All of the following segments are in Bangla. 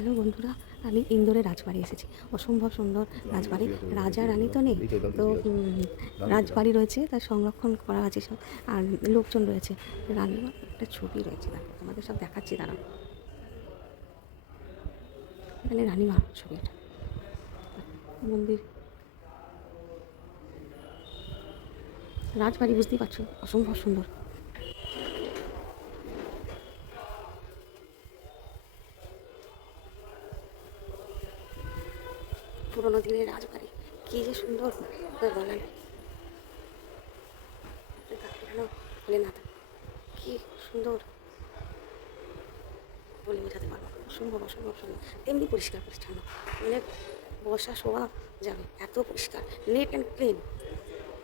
হ্যালো বন্ধুরা, আমি ইন্দোরের রাজবাড়ি এসেছি। অসম্ভব সুন্দর রাজবাড়ি। রাজা রানী তো নেই, তো রাজবাড়ি রয়েছে, তার সংরক্ষণ করা আছে সব, আর লোকজন রয়েছে। রানীর একটা ছবি রয়েছে, দেখো তোমাদের সব দেখাচ্ছি, দাঁড়াও। এখানে রানীমা ছবিটা, মন্দির, রাজবাড়ি, বুঝতেই পারছো, অসম্ভব সুন্দর। পুরোনো দিনের রাজবাড়ি, কী যে সুন্দর বলেন। ভোলেনাথ, কী সুন্দর, বলে বোঝাতে পারবো না। অসম্ভব অসম্ভব সুন্দর, তেমনি পরিষ্কার পরিচ্ছন্ন, মানে বসা শোয়া যাবে, এত পরিষ্কার, নেট অ্যান্ড ক্লিন।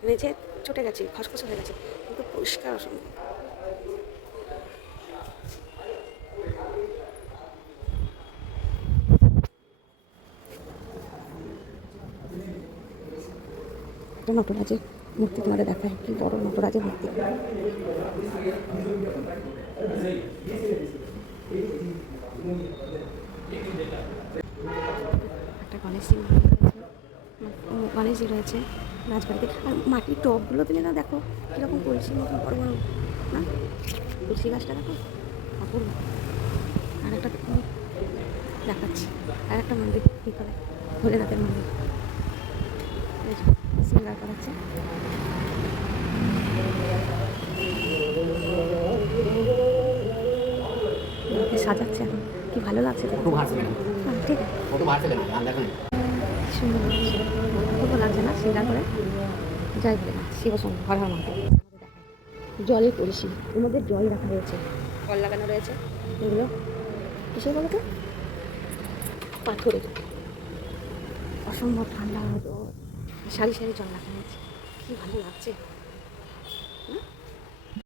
মেঝে চটে গেছে, খসখসে হয়ে গেছে, কিন্তু পরিষ্কার অসম্ভব। একটা নটরাজের মূর্তি তোমাদের দেখায়, কি বড় নটরাজের মূর্তি। একটা গণেশজি গণেশজি রয়েছে রাজবাড়িতে। আর মাটির টবগুলো দিলে না, দেখো কীরকম কলসির মতো বড় বড়, না তুলসী গাছটা দেখো, অপূর্ব। আর একটা দেখাচ্ছি, আর একটা মন্দির ভিতরে, ভোলেনাথের মন্দির, সিঙ্গার করাচ্ছে। সাজাচ্ছে এখন, কি ভালো লাগছে, ঠিক আছে, সুন্দর লাগছে, অপূর্ব লাগছে না সিঙ্গার করে। যাই বলে না, শিবসঙ্গ হর হর মহাদেব। জলের কলসি, এর মধ্যে জল রাখা রয়েছে, কল লাগানো রয়েছে। এগুলো কিসের বলো তো, পাথরের। অসম্ভব ঠান্ডা, সারি সারি জল রাখা হয়েছে, কী ভালো লাগছে।